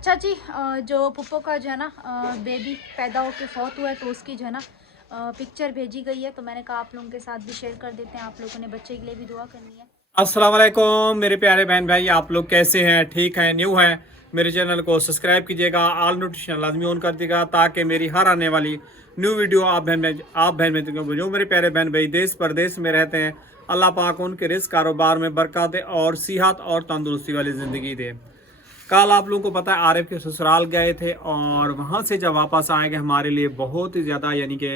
अच्छा जी, जो पुप्पो का जो है ना बेबी पैदा होके फौत हुआ है, तो उसकी जो है ना पिक्चर भेजी गई है। तो मैंने कहा आप लोगों के साथ भी शेयर कर देते हैं, आप लोगों ने बच्चे के लिए भी दुआ करनी है। अस्सलाम वालेकुम मेरे प्यारे बहन भाई, आप लोग कैसे हैं? ठीक हैं? न्यू हैं? मेरे चैनल को सब्सक्राइब कीजिएगा, ऑल नोटिफिकेशन लाजमी ऑन कर दीजिएगा ताकि मेरी हर आने वाली न्यू वीडियो आप बहन भाई जो मेरे प्यारे बहन भाई देश प्रदेश में रहते हैं, अल्लाह पाक उनके रिस्क कारोबार में बरकत दे और सेहत और तंदुरुस्ती वाली ज़िंदगी दे। कल आप लोगों को पता है आरिफ के ससुराल गए थे और वहाँ से जब वापस आए गए हमारे लिए बहुत ही ज़्यादा यानी कि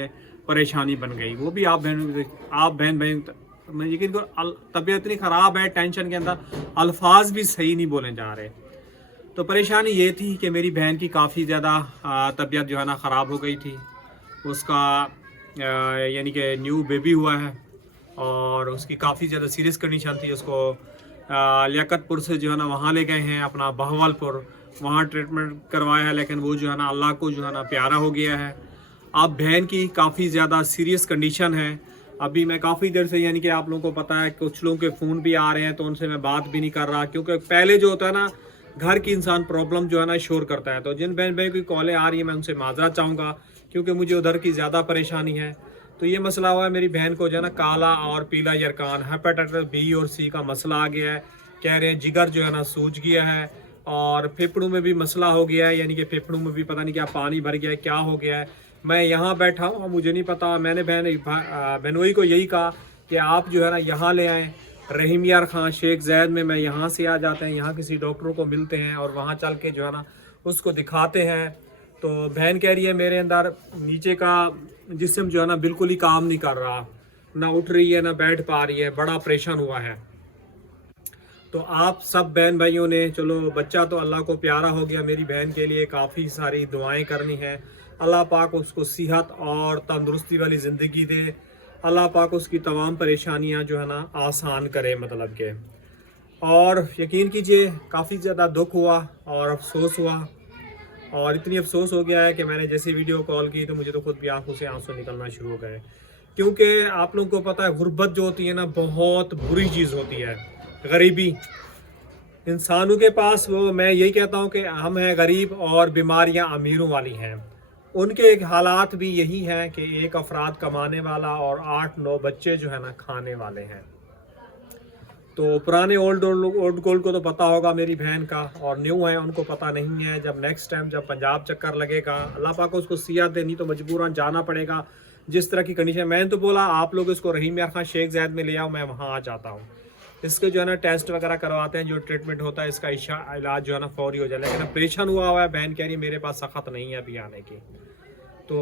परेशानी बन गई। वो भी आप बहन बहन मैं यकीन करो तबीयत इतनी ख़राब है, टेंशन के अंदर अल्फाज भी सही नहीं बोले जा रहे। तो परेशानी ये थी कि मेरी बहन की काफ़ी ज़्यादा तबीयत जो है ना ख़राब हो गई थी। उसका यानी कि न्यू बेबी हुआ है और उसकी काफ़ी ज़्यादा सीरियस कंडीशन थी। उसको लियाकतपुर से जो है ना वहाँ ले गए हैं अपना बहवालपुर, वहाँ ट्रीटमेंट करवाया है, लेकिन वो जो है ना अल्लाह को जो है ना प्यारा हो गया है। अब बहन की काफ़ी ज़्यादा सीरियस कंडीशन है। अभी मैं काफ़ी देर से यानी कि आप लोगों को पता है कुछ लोगों के फ़ोन भी आ रहे हैं, तो उनसे मैं बात भी नहीं कर रहा, क्योंकि पहले जो होता है ना घर की इंसान प्रॉब्लम जो है ना शोर करता है। तो जिन बहन भाई की कॉलें आ रही हैं मैं उनसे माजरा चाहूँगा, क्योंकि मुझे उधर की ज़्यादा परेशानी है। तो ये मसला हुआ है, मेरी बहन को जो है ना काला और पीला यरकान हेपेटाइटिस बी और सी का मसला आ गया है। कह रहे हैं जिगर जो है ना सूज गया है और फेफड़ों में भी मसला हो गया है, यानी कि फेफड़ों में भी पता नहीं क्या पानी भर गया है, क्या हो गया है। मैं यहाँ बैठा हूँ, मुझे नहीं पता। मैंने बहनोई को यही कहा कि आप जो है ना यहाँ ले आएँ रहीम यार खां शेख जैद में, मैं यहाँ से आ जाते हैं, यहाँ किसी डॉक्टरों को मिलते हैं और वहाँ चल के जो है ना उसको दिखाते हैं। तो बहन कह रही है मेरे अंदर नीचे का जिस्म जो है ना बिल्कुल ही काम नहीं कर रहा, ना उठ रही है ना बैठ पा रही है, बड़ा ऑपरेशन हुआ है। तो आप सब बहन भाइयों ने, चलो बच्चा तो अल्लाह को प्यारा हो गया, मेरी बहन के लिए काफ़ी सारी दुआएं करनी है। अल्लाह पाक उसको सेहत और तंदुरुस्ती वाली ज़िंदगी दे। अल्लाह पाक उसकी तमाम परेशानियां जो है ना आसान करे, मतलब के। और यकीन कीजिए काफ़ी ज़्यादा दुख हुआ और अफसोस हुआ, और इतनी अफसोस हो गया है कि मैंने जैसे वीडियो कॉल की तो मुझे तो खुद भी आंखों से आंसू निकलना शुरू हो गए। क्योंकि आप लोगों को पता है गुर्बत जो होती है ना बहुत बुरी चीज़ होती है। गरीबी इंसानों के पास, वो मैं यही कहता हूँ कि हम हैं गरीब और बीमारियाँ अमीरों वाली हैं। उनके एक हालात भी यही हैं कि एक अफराद कमाने वाला और 8-9 बच्चे जो है ना खाने वाले हैं। तो पुराने ओल्ड गोल्ड को तो पता होगा मेरी बहन का, और न्यू है उनको पता नहीं है। जब नेक्स्ट टाइम जब पंजाब चक्कर लगेगा, अल्लाह पाक को उसको सियात दे, नहीं तो मजबूरन जाना पड़ेगा। जिस तरह की कंडीशन, मैंने तो बोला आप लोग इसको रहीम यार खां शेख जैद में ले आओ, मैं वहाँ आ जाता हूँ। इसके जो है ना टेस्ट वगैरह करवाते हैं, जो ट्रीटमेंट होता है इसका इलाज जो है ना फौरी हो जाए। लेकिन ऑपरेशन हुआ है, बहन कह रही मेरे पास सख्त नहीं है अभी आने की। तो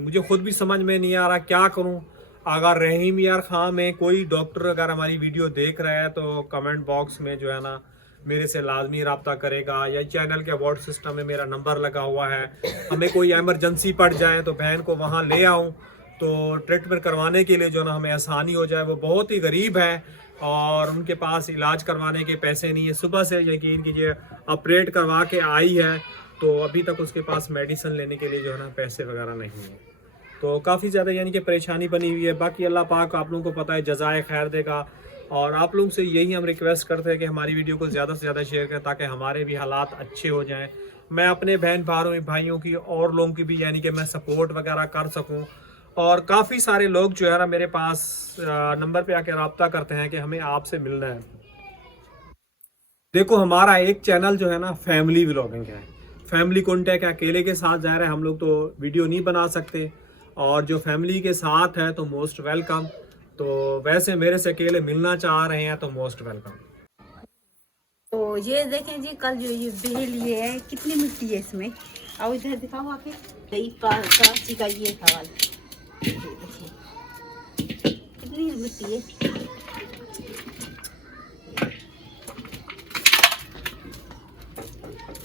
मुझे खुद भी समझ में नहीं आ रहा क्या करूं। अगर रहीम यार खां में कोई डॉक्टर अगर हमारी वीडियो देख रहा है तो कमेंट बॉक्स में जो है ना मेरे से लाजमी रब्ता करेगा, या चैनल के अवार्ड सिस्टम में मेरा नंबर लगा हुआ है। हमें कोई एमरजेंसी पड़ जाए तो बहन को वहाँ ले आऊँ, तो ट्रीटमेंट करवाने के लिए जो ना हमें आसानी हो जाए। वो बहुत ही गरीब है और उनके पास इलाज करवाने के पैसे नहीं है। सुबह से यकीन कीजिए ऑपरेट करवा के आई है, तो अभी तक उसके पास मेडिसिन लेने के लिए जो है ना पैसे वगैरह नहीं है। तो काफ़ी ज़्यादा यानी कि परेशानी बनी हुई है। बाकी अल्लाह पाक आप लोगों को पता है जज़ाए खैर देगा। और आप लोगों से यही हम रिक्वेस्ट करते हैं कि हमारी वीडियो को ज़्यादा से ज़्यादा शेयर करें ताकि हमारे भी हालात अच्छे हो जाएं। मैं अपने बहन भाइयों की और लोगों की भी यानी कि मैं सपोर्ट वगैरह कर सकूं। और काफ़ी सारे लोग जो है ना मेरे पास नंबर पे आके रब्ता करते हैं कि हमें आपसे मिलना है। देखो हमारा एक चैनल जो है ना फैमिली व्लॉगिंग है, फैमिली कॉन्टेक्ट है। अकेले के साथ जा रहे हैं हम लोग तो वीडियो नहीं बना सकते, और जो फैमिली के साथ है तो मोस्ट वेलकम। तो वैसे मेरे से अकेले मिलना चाह रहे हैं तो मोस्ट वेलकम। तो ये देखें जी, कल जो ये बेल ये है, कितनी मिट्टी है इसमें। और इधर दिखाओ आके, दही कराची का ये सवाल, ये देखिए कितनी मिट्टी है।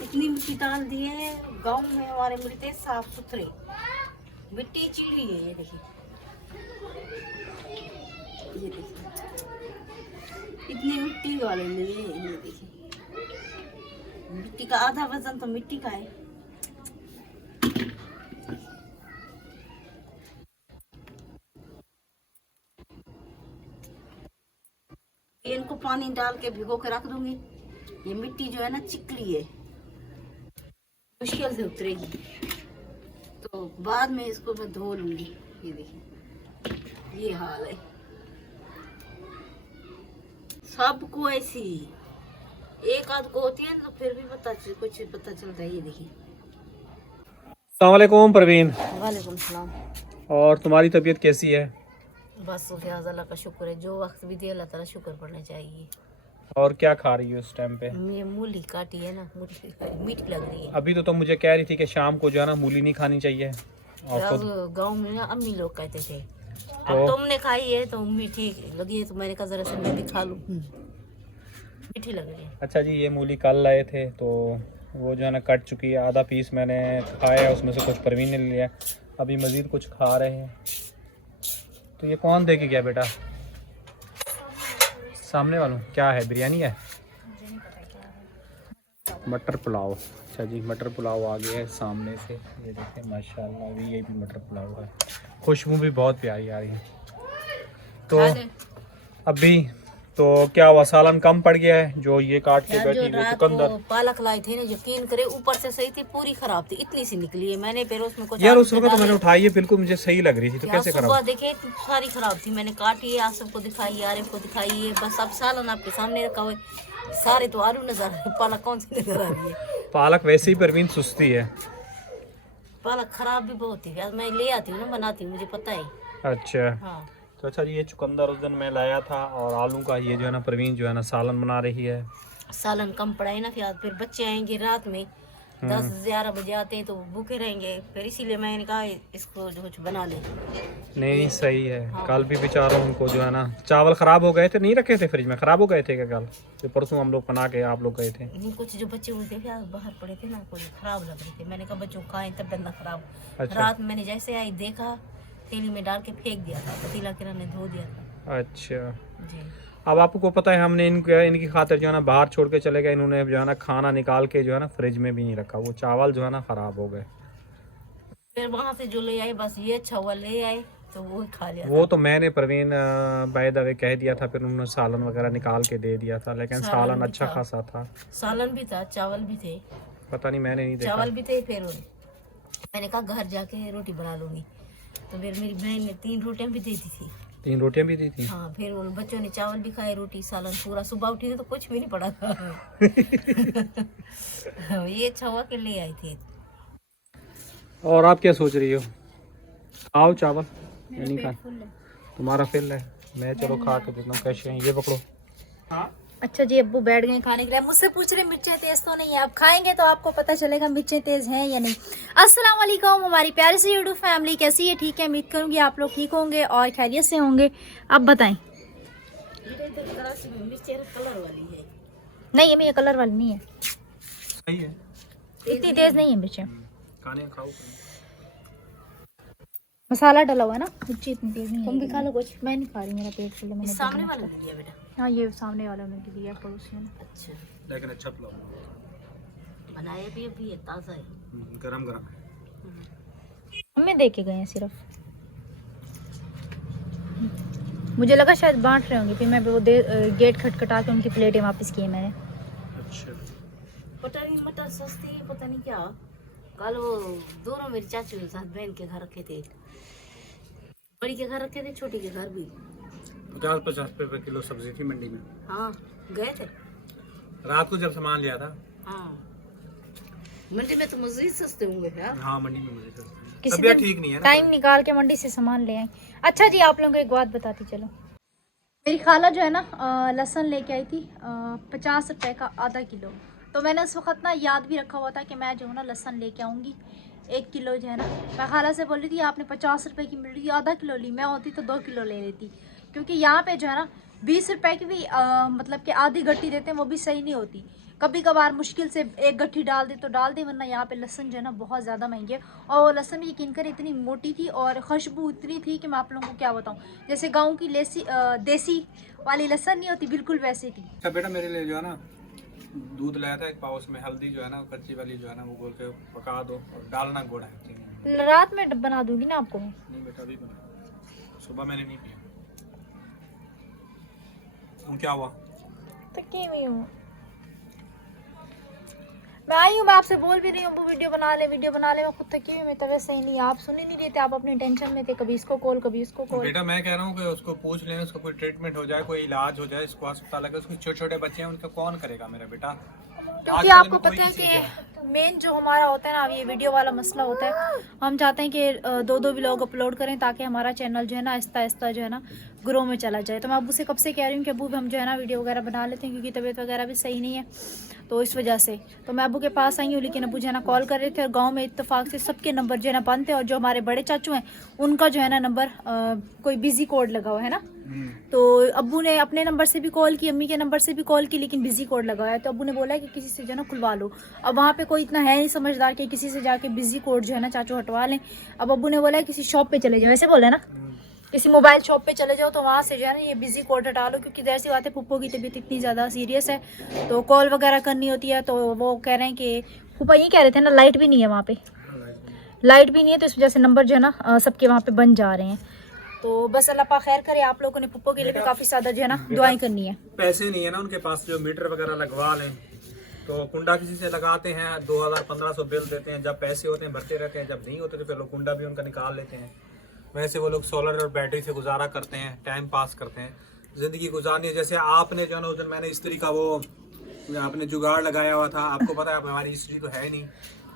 इतनी मिट्टी डाल दी है। गांव में हमारे मिलते हैं साफ सुथरे, मिट्टी चिड़ी है। ये देखिए, ये देखिए इतनी मिट्टी वाले में ये देखिए, मिट्टी का आधा वजन तो मिट्टी का है। इनको पानी डाल के भिगो के रख दूंगी। ये मिट्टी जो है ना चिकनी है। मुश्किल से उतरेगी, तो बाद में इसको मैं धो लूंगी। ये देखिए ये हाल है सबको ऐसी, एक आध को होती है तो फिर भी कुछ पता चलता है। ये देखिए। अस्सलाम वालेकुम परवीन। वालेकुम सलाम। और तुम्हारी तबीयत कैसी है? बस फियाज अल्लाह का शुक्र है, जो वक्त भी दिया अल्लाह ताला शुक्र पड़ना चाहिए। और क्या खा रही हो इस टाइम पे? ये मूली काटी है ना, मूली मीठी लग रही है। अभी तो तुम मुझे कह रही थी कि शाम को जो है ना मूली नहीं खानी चाहिए। और खुद अब गाँव में ना अम्मी लोग कहते थे, तो अब तुमने खाई है तो मीठी लगी है, तो मैंने कहा जरा से मैं भी खा लूं। मीठी लग रही है। अच्छा जी, ये मूली कल लाए थे तो वो जो है ना कट चुकी है। आधा पीस मैंने खाया, उसमें से कुछ परवीन ने लिया। अभी मज़ीद कुछ खा रहे हैं। तो ये कौन देगी क्या बेटा? सामने वालों। क्या है, बिरयानी है? मटर पुलाव। अच्छा जी, मटर पुलाव आ गया है सामने से। ये देखें माशाल्लाह, अभी ये भी मटर पुलाव है। खुशबू भी बहुत प्यारी आ रही है। तो अभी तो क्या हुआ, सालन कम पड़ गया है जो ये काट के जो बैठी हुई रात चुकंदर। को पालक लाई थी ना, यकीन करे ऊपर से सही थी, पूरी खराब थी, इतनी सी निकली है। मैंने फिर उसमें कुछ यार आलू उस वक्त तो डाले। मैंने उठाई है, बिल्कुल मुझे सही लग रही थी, तो यार कैसे सुबह खराब? देखे तो सारी खराब थी। मैंने काटी है, आप सबको दिखाई, आरिफ को दिखाई है। बस अब सालन आपके सामने रखा हुआ है। सारे तो आलू नजर आ रहे हैं, पालक कौन सी नजर आ रही है? पालक वैसे ही परवीन सुस्ती है। पालक खराब भी बहुत थी यार, मैं ले आती हूँ ना, बनाती हूँ, मुझे पता है। अच्छा। हाँ। तो अच्छा जी, ये चुकंदर उस दिन मैं लाया था और आलू का ये जो है ना परवीन जो है ना सालन बना रही है। सालन कम पड़ा है ना, फिर बच्चे आएंगे रात में 10-11 बजे आते हैं तो भूखे रहेंगे, फिर इसीलिए मैंने कहा इसको जो कुछ बना ले। नहीं सही है। हाँ। कल भी बेचारों उनको जो है ना चावल खराब हो गए थे, नहीं रखे थे फ्रिज में, खराब हो गए थे क्या कल? जो परसों हम लोग बना के आप लोग गए थे। नहीं, कुछ जो बच्चे उनके यार बाहर पड़े थे ना, कुछ खराब लग रहे थे। मैंने कहा बच्चों खाएं तब बंदा खराब। अच्छा। रात में मैंने जैसे आई देखा, थैली में डाल के फेंक दिया था, पतीला किरण ने धो दिया था। अच्छा। जी। अब आपको पता है हमने इनकी खातिर जो है ना बाहर छोड़ के चले गए। इन्होंने जो है ना खाना निकाल के जो है ना फ्रिज में भी नहीं रखा। वो चावल जो है ना खराब हो गए। फिर वहां से जो ले आए, बस ये अच्छा हुआ ले आए तो वो ही खा लिया वो था। तो मैंने परवीन बाय द वे कह दिया था, फिर उन्होंने सालन वगैरह निकाल के दे दिया था, लेकिन सालन भी अच्छा था। खासा था। सालन भी था, चावल भी थे। पता नहीं, मैंने नहीं देखा। चावल भी थे। फिर मैंने कहा घर जाके रोटी बना लूंगी, तो फिर मेरी बहन ने 3 रोटियां भी दे दी थी। 3 रोटियां भी दी थी। हाँ, फिर उन बच्चों ने चावल भी खाए, रोटी सालन पूरा। सुबह उठी थी तो कुछ भी नहीं पड़ा था। ये अच्छा हुआ कि ले आई थी। और आप क्या सोच रही हो? खाओ चावल या नहीं खा? तुम्हारा फिल है, मैं चलो खा के देता हूँ। कैसे हैं ये, पकड़ो। हाँ अच्छा जी, अब्बू बैठ गए खाने के लिए। मुझसे पूछ रहे मिर्चें तेज तो नहीं है, आप खाएंगे तो आपको पता चलेगा मिर्चें तेज हैं या नहीं। अस्सलाम वालेकुम हमारी प्यारी सी यूट्यूब फैमिली, कैसी है? ठीक है, उम्मीद करूंगी आप लोग ठीक होंगे और खैरियत से होंगे। अब बताएं। कलर वाली है। नहीं, ये कलर वाली नहीं है, सही है, इतनी तेज नहीं है मिर्चें। खाने खाओ। मसाला डला हुआ है ना, मिर्ची इतनी तेज नहीं है। तुम भी खा लो कुछ। मैं नहीं खा रही, मेरा पेट फुल है। मैंने सामने वाला ले लिया बेटा। हाँ, ये सामने वाला ने दिया पड़ोसियों ने। अच्छा, लेकिन अच्छा पुलाव बनाया भी अभी है, ताज़ा है। गरम गरम। हमें दे के गए हैं सिर्फ। मुझे लगा शायद बांट रहे होंगे, फिर मैं वो गेट खटखटा के उनकी प्लेटें वापस की है मैंने। अच्छा। पता नहीं मटर सस्ती है, पता नहीं क्या। कल वो दोनों मेरी चाचू के साथ बहन के घर रखे थे, बड़ी के घर रखे थे, छोटी के घर भी। 50-50 रुपए किलो सब्जी थी मंडी में। हाँ, गए थे रात को जब सामान लिया था। हाँ, मंडी में तो मजीद सस्ते होंगे यार। हाँ, मंडी में मुझे किसी तबीयत दिन ठीक नहीं है ना। टाइम निकाल के मंडी से सामान ले आए। अच्छा जी, आप लोगों को एक बात बताती चलो। मेरी खाला जो है ना लहसुन लेके आई थी 50 रुपए का आधा किलो। तो मैंने उस वक्त ना याद भी रखा हुआ था कि मैं जो है ना लहसुन लेके आऊँगी 1 किलो जो है ना। मैं खाला से बोल रही थी आपने 50 रुपए की मिल रही आधा किलो ली, मैं होती तो 2 किलो ले लेती। क्योंकि यहाँ पे जो है ना 20 रुपए की भी मतलब कि आधी गट्टी देते हैं, वो भी सही नहीं होती। कभी कभार मुश्किल से 1 गट्ठी डाल दे तो डाल दे, वरना यहाँ पे लहसुन जो है ना बहुत ज़्यादा महंगी है। और वो लहसुन भी यकीन कर इतनी मोटी थी और खुशबू इतनी थी कि मैं आप लोगों को क्या बताऊँ। जैसे गाँव की देसी वाली लहसुन नहीं होती, बिल्कुल वैसे थी। अच्छा बेटा, मेरे लिए जो है ना दूध लाया था 1 पाव, उसमें हल्दी जो है ना कच्ची वाली जो है ना वो बोल के पका दो और डालना गुड़ है। रात में बना दूंगी ना आपको मैं। नहीं बेटा, अभी बना, सुबह मैंने नहीं पिया। तुम क्या हुआ? तो क्यों हूँ मैं आई हूँ, मैं आपसे बोल भी रही हूँ अब्बू वीडियो बना ले, मैं खुद थकी हुई, मैं तबीयत सही नहीं, आप सुन ही नहीं रहे थे, आप अपनी टेंशन में थे, कभी इसको कॉल कभी उसको कॉल। बेटा मैं कह रहा हूँ कि उसको पूछ लें, उसको कोई ट्रीटमेंट हो जाए, कोई इलाज हो जाए, इसको अस्पताल लगे, उसके छोटे छोटे बच्चे हैं उनका कौन करेगा मेरा बेटा। क्योंकि आपको पता है कि मेन जो हमारा होता है ना, अब ये वीडियो वाला मसला होता है, हम चाहते हैं कि 2-2 व्लॉग अपलोड करें ताकि हमारा चैनल जो है ना आहिस्ता आहिस्ता जो है ना ग्रो में चला जाए। तो मैं अब्बू से कब से कह रही हूँ कि अब्बू हम जो है ना वीडियो वगैरह बना लेते हैं, क्योंकि तबीयत वगैरह भी सही नहीं है, तो इस वजह से तो मैं अब्बू के पास आई हूँ। लेकिन अब्बू जो है ना कॉल कर रहे थे, और गाँव में इत्तेफाक से सबके नंबर जो है ना बंद थे, और जो हमारे बड़े चाचू हैं उनका जो है ना नंबर कोई बिजी कोड लगा हुआ है ना, तो अब्बू ने अपने नंबर से भी कॉल की, अम्मी के नंबर से भी कॉल की, लेकिन बिजी कोड लगा है। तो अब्बू ने बोला है कि किसी से जो है ना खुलवा लो। अब वहाँ पे कोई इतना है नहीं समझदार कि किसी से जाके बिजी कोड जो है ना चाचू हटवा लें। अब अब्बू ने बोला है किसी शॉप पे चले जाओ, ऐसे बोला है ना, किसी मोबाइल शॉप पे चले जाओ, तो वहाँ से जो है ना ये बिजी कोड हटा लो, क्योंकि जैसी बात है फूफो की तबीयत इतनी ज़्यादा सीरियस है, तो कॉल वगैरह करनी होती है। तो वो कह रहे हैं कि फूफा ये कह रहे थे ना लाइट भी नहीं है वहाँ पे, लाइट भी नहीं है, तो इस वजह से नंबर जो है ना सबके वहाँ पे बन जा रहे हैं। तो बस अल्लाह पाक खैर करे, आप लोगों ने फूफो के लिए भी काफ़ी ज़्यादा जो है ना दुआएं करनी है। पैसे नहीं है ना उनके पास जो मीटर वगैरह लगवा लें, तो कुंडा किसी से लगाते हैं, 2000-1500 बिल देते हैं, जब पैसे होते हैं भरते रहते हैं, जब नहीं होते तो फिर लोग कुंडा भी उनका निकाल लेते हैं। वैसे वो लोग सोलर और बैटरी से गुजारा करते हैं, टाइम पास करते हैं, ज़िंदगी गुजारनी है। जैसे आपने जो है ना उस दिन मैंने स्त्री का वो आपने जुगाड़ लगाया हुआ था, आपको पता है हमारी स्त्री तो है नहीं,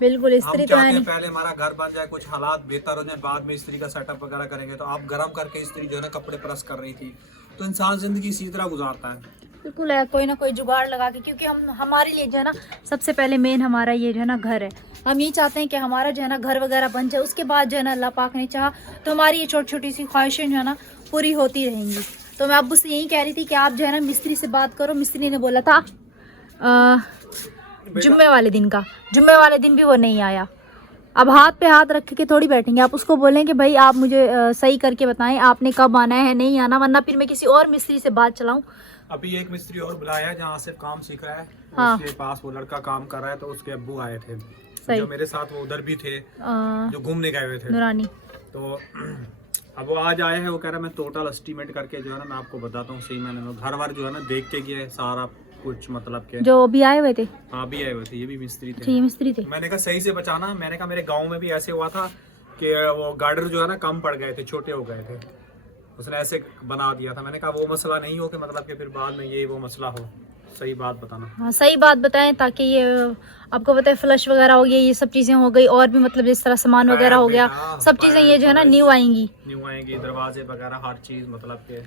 बिल्कुल स्त्री तो है नहीं, पहले हमारा घर बन जाए, कुछ हालात बेहतर हो जाए, बाद में स्त्री का सेटअप वगैरह करेंगे। तो आप गर्म करके स्त्री जो है ना कपड़े प्रेस कर रही थी, तो इंसान जिंदगी इसी तरह गुजारता है। बिल्कुल है, कोई ना कोई जुगाड़ लगा के, क्योंकि हम हमारे लिए जो है ना सबसे पहले मेन हमारा ये जो है ना घर है, हम ये चाहते हैं कि हमारा जो है ना घर वगैरह बन जाए, उसके बाद जो है ना अल्लाह पाक ने चाहा तो हमारी ये छोटी छोटी सी ख्वाहिशें जो है ना पूरी होती रहेंगी। तो मैं अब्बू से यही कह रही थी कि आप जो है ना मिस्त्री से बात करो। मिस्त्री ने बोला था जुम्मे वाले दिन भी वो नहीं आया। अब हाथ पे हाथ रख के थोड़ी बैठेंगे, आप उसको बोलें कि भाई आप मुझे सही करके बताएं आपने कब आना है नहीं आना, वरना फिर मैं किसी और मिस्त्री से बात चलाऊं। अभी एक मिस्त्री और बुलाया है जहाँ से काम सीख रहा है, हाँ। उसके पास वो लड़का काम कर रहा है, तो उसके अब्बू आए थे सही। जो मेरे साथ वो उधर भी थे जो घूमने गए हुए थे नूरानी, तो अब वो आज आए हैं। वो कह रहा है मैं टोटल एस्टीमेट करके जो है ना मैं आपको बताता हूँ सही। मैंने घर वार जो है ना देख के गया है सारा कुछ, मतलब के जो अभी आए हुए थे, हाँ भी आए हुए थे, ये भी मिस्त्री थे, ठीक मिस्त्री थे। मैंने कहा सही से बचाना। मैंने कहा मेरे गाँव में भी ऐसे हुआ था कि वो गार्डर जो है ना कम पड़ गए थे, छोटे हो गए थे, उसने ऐसे बना दिया था। मैंने कहा वो मसला नहीं हो कि मतलब कि फिर बाद में ये वो मसला हो, सही बात बताना। हाँ सही बात बताएं, ताकि ये आपको पता है फ्लश वगैरह हो गया, ये सब चीज़ें हो गई, और भी मतलब जिस तरह सामान वगैरह हो गया, सब चीज़ें ये जो है ना न्यू आएंगी, दरवाजे वगैरह हर चीज़, मतलब के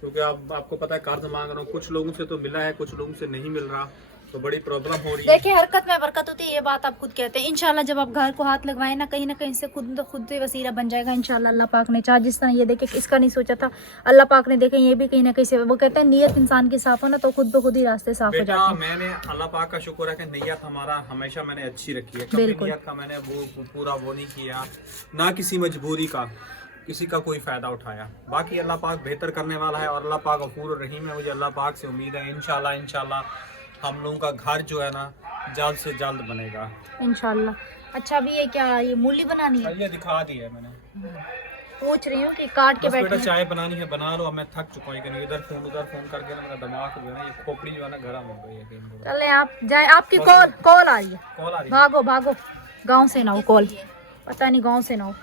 क्योंकि आपको पता है कर्ज मांग रहा हूँ, कुछ लोगों से तो मिला है, कुछ लोगों से नहीं मिल रहा, तो बड़ी प्रॉब्लम हो रही है। देखिए हरकत में बरकत होती है, ये बात आप खुद कहते हैं। इंशाल्लाह जब आप घर को हाथ लगवाएं ना, कहीं से खुद से वसीला बन जाएगा इंशाल्लाह। अल्लाह पाक ने चाहा, जिस तरह ये देखे इसका नहीं सोचा था, अल्लाह पाक ने देखे ये भी कहीं ना कहीं से, वो कहते हैं नीयत इंसान की साफ हो ना तो खुद ब खुद ही रास्ते साफ हो जाते हैं। मैंने अल्लाह पाक का शुक्र है कि नीयत हमारा हमेशा मैंने अच्छी रखी है, कभी नीयत का मैंने वो पूरा वो नहीं किया, ना किसी मजबूरी का किसी का कोई फ़ायदा उठाया। बाकी अल्लाह पाक बेहतर करने वाला है, और अल्लाह पाक गफूर रहीम है। मुझे अल्लाह पाक से उम्मीद है इंशाल्लाह हम लोगों का घर जो है ना जल्द से जल्द बनेगा इंशाल्लाह। अच्छा अभी ये क्या, ये मूली बनानी है? ये दिखा दी है मैंने, पूछ रही हूँ कि काट के बेटा चाय बनानी है बना लो, अब मैं थक चुका हूँ, इधर फोन उधर फोन करके ना मेरा दिमाग जो है ना ये खोपड़ी जो है ना गर्म हो गई है। चले आप जाए, आपकी कॉल आ रही है, भागो गाँव से ना हो कॉल, पता नहीं गाँव से ना हो।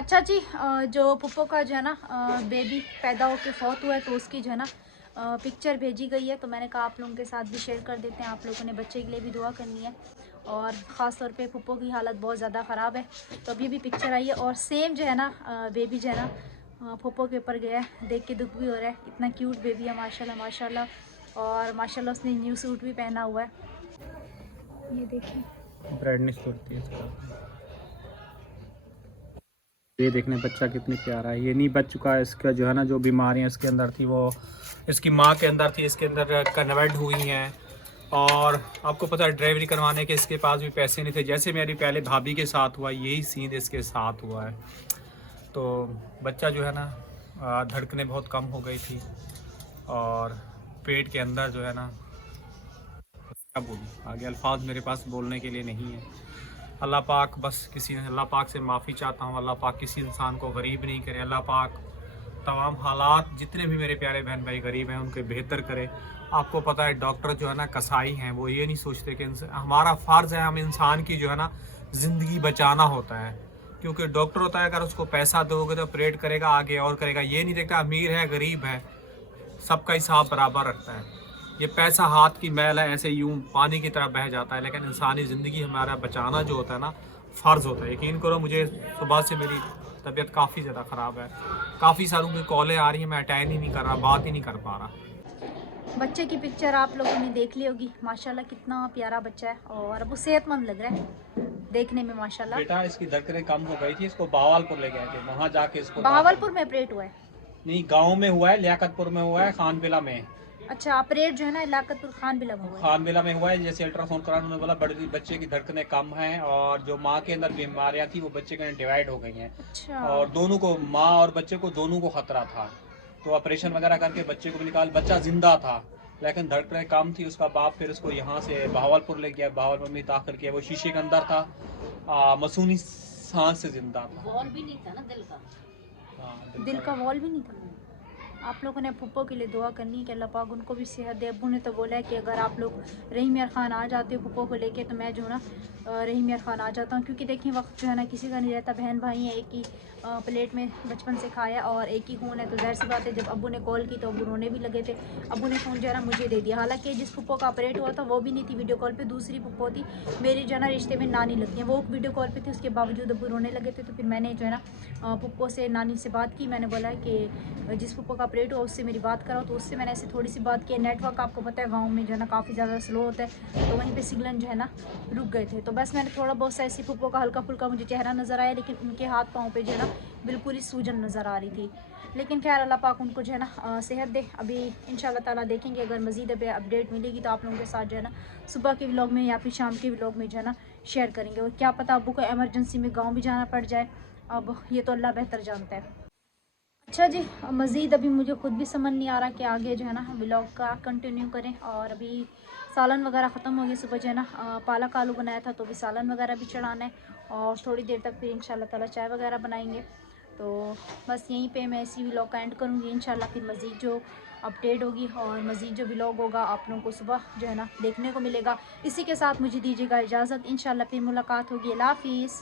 अच्छा जी, जो पुप्पो का जो है ना बेबी पैदा होके फौत हुआ है, तो उसकी जो है ना पिक्चर भेजी गई है, तो मैंने कहा आप लोगों के साथ भी शेयर कर देते हैं। आप लोगों ने बच्चे के लिए भी दुआ करनी है, और ख़ास तौर पे पुप्पो की हालत बहुत ज़्यादा ख़राब है, तो अभी भी पिक्चर आई है, और सेम जो है ना बेबी जो है ना पुप्पो के ऊपर गया है, देख के दुख भी हो रहा है। इतना क्यूट बेबी है माशाल्लाह, और माशाल्लाह उसने न्यू सूट भी पहना हुआ है, ये देखिए ब्राइटनेस होती है इसका, ये देखने बच्चा कितनी प्यारा है। ये नहीं बच चुका है, इसका जो है ना जो बीमारियां इसके अंदर थी वो इसकी माँ के अंदर थी, इसके अंदर कन्वर्ट हुई हैं, और आपको पता है ड्राइवरी करवाने के इसके पास भी पैसे नहीं थे। जैसे मेरी पहले भाभी के साथ हुआ यही सीन इसके साथ हुआ है, तो बच्चा जो है ना धड़कनें बहुत कम हो गई थी, और पेट के अंदर जो है ना क्या बोलूं, आगे अल्फाज मेरे पास बोलने के लिए नहीं है। अल्लाह पाक बस अल्लाह पाक से माफ़ी चाहता हूँ, अल्लाह पाक किसी इंसान को गरीब नहीं करे, अल्लाह पाक तमाम हालात जितने भी मेरे प्यारे बहन भाई गरीब हैं उनके बेहतर करे, आपको पता है डॉक्टर जो है ना कसाई हैं, वो ये नहीं सोचते कि हमारा फ़र्ज़ है हम इंसान की जो है ना ज़िंदगी बचाना होता है। क्योंकि डॉक्टर होता है, अगर उसको पैसा दोगे तो ऑपरेट करेगा, आगे और करेगा। ये नहीं देखता अमीर है गरीब है, सबका हिसाब बराबर रखता है। ये पैसा हाथ की मैल है, ऐसे यूं पानी की तरह बह जाता है। लेकिन इंसानी ज़िंदगी हमारा बचाना जो होता है ना फ़र्ज़ होता है। यकीन करो मुझे सुबह से मेरी तबीयत काफ़ी ज़्यादा ख़राब है, काफ़ी सारों की कॉलें आ रही हैं, मैं अटेंड ही नहीं कर रहा, बात ही नहीं कर पा रहा। बच्चे की पिक्चर आप लोगों ने देख ली होगी, माशाल्लाह कितना प्यारा बच्चा है और अब वो सेहतमंद लग रहा है देखने में माशाल्लाह। बेटा इसकी धड़कनें कम हो गई थी, इसको बहावलपुर ले गए थे, वहाँ जाके इसको बहावलपुर में ऑपरेट हुआ है? नहीं, गांव में हुआ है, लियाकतपुर में हुआ है, खानबिला में। अच्छा, ऑपरेट जो है ना लियाकतपुर खान भी लगा हुआ है। खानबिला में हुआ है। जैसे अल्ट्रासाउंड करा उन्होंने बोला बड़ी बच्चे की धड़कनें कम हैं और जो माँ के अंदर बीमारियां थी वो बच्चे के अंदर डिवाइड हो गई हैं। अच्छा। और दोनों को, माँ और बच्चे को, दोनों को खतरा था। तो ऑपरेशन वगैरह करके बच्चे को भी निकाल, बच्चा जिंदा था लेकिन धड़कनें कम थी। उसका बाप फिर उसको यहाँ से बहावलपुर ले गया, बहावलपुर में दाखिल किया। वो शीशे के अंदर था, मासूमी सांस से जिंदा था। वॉल भी नहीं था ना दिल का। हाँ, दिल का वॉल भी नहीं था। आप लोगों ने पप्पो के लिए दुआ करनी है कि अल्लाह पाक उनको भी सेहत दे। अब्बू ने तो बोला है कि अगर आप लोग रहीम यार खान आ जाते हो पप्पो को लेके तो मैं जो है ना रहीम यार खान आ जाता हूँ। क्योंकि देखिए वक्त जो है ना किसी का नहीं रहता, बहन भाई हैं, एक ही प्लेट में बचपन से खाया और एक ही खून है। तो जाहिर सी बात है जब अब्बू ने कॉल की तो अब्बू रोने भी लगे थे। अब्बू ने फ़ोन जो है ना मुझे दे दिया। हालांकि जिस पप्पो का ऑपरेट हुआ था वो भी नहीं थी वीडियो कॉल पे, दूसरी पप्पो थी मेरी जो है ना रिश्ते में नानी लगती है, वो वीडियो कॉल पे थी। उसके बावजूद अब्बू रोने लगे थे। तो फिर मैंने जो है ना पप्पो से, नानी से बात की। मैंने बोला कि जिस पप्पो का ऑपरेट हुआ उससे मेरी बात कराओ। तो उससे मैंने ऐसे थोड़ी सी बात की। नेटवर्क आपको पता है गाँव में जो है ना काफ़ी ज़्यादा स्लो होता है, तो वहीं पर सिग्नल जो है ना रुक गए थे। तो बस मैंने थोड़ा बहुत सा ऐसी पप्पो का हल्का फुल्का मुझे चेहरा नज़र आया, लेकिन उनके हाथ पाँव पे जो है ना बिल्कुल ही सूजन नज़र आ रही थी। लेकिन खैर अल्लाह पाक उनको जो है ना सेहत दे। अभी इंशाल्लाह ताला देखेंगे, अगर मज़ीद अपडेट मिलेगी तो आप लोगों के साथ जो है ना सुबह के व्लॉग में या फिर शाम के व्लॉग में जो है ना शेयर करेंगे। और क्या पता अब्बू को एमरजेंसी में गाँव भी जाना पड़ जाए, अब ये तो अल्लाह बेहतर जानता है। अच्छा जी, मज़ीद अभी मुझे ख़ुद भी समझ नहीं आ रहा कि आगे जो है ना व्लॉग का कंटिन्यू करें। और अभी सालन वगैरह ख़त्म हो गया, सुबह जो है ना पालक आलू बनाया था तो भी सालन वगैरह भी चढ़ाना है और थोड़ी देर तक फिर इंशाल्लाह ताला चाय वगैरह बनाएंगे। तो बस यहीं पे मैं इसी व्लॉग का एंड करूँगी। इंशाल्लाह फिर मज़ीद जो अपडेट होगी और मज़ीद जो व्लॉग होगा आप लोगों को सुबह जो है ना देखने को मिलेगा। इसी के साथ मुझे दीजिएगा इजाज़त, इंशाल्लाह फिर मुलाकात होगी। अल्लाह हाफ़िज़।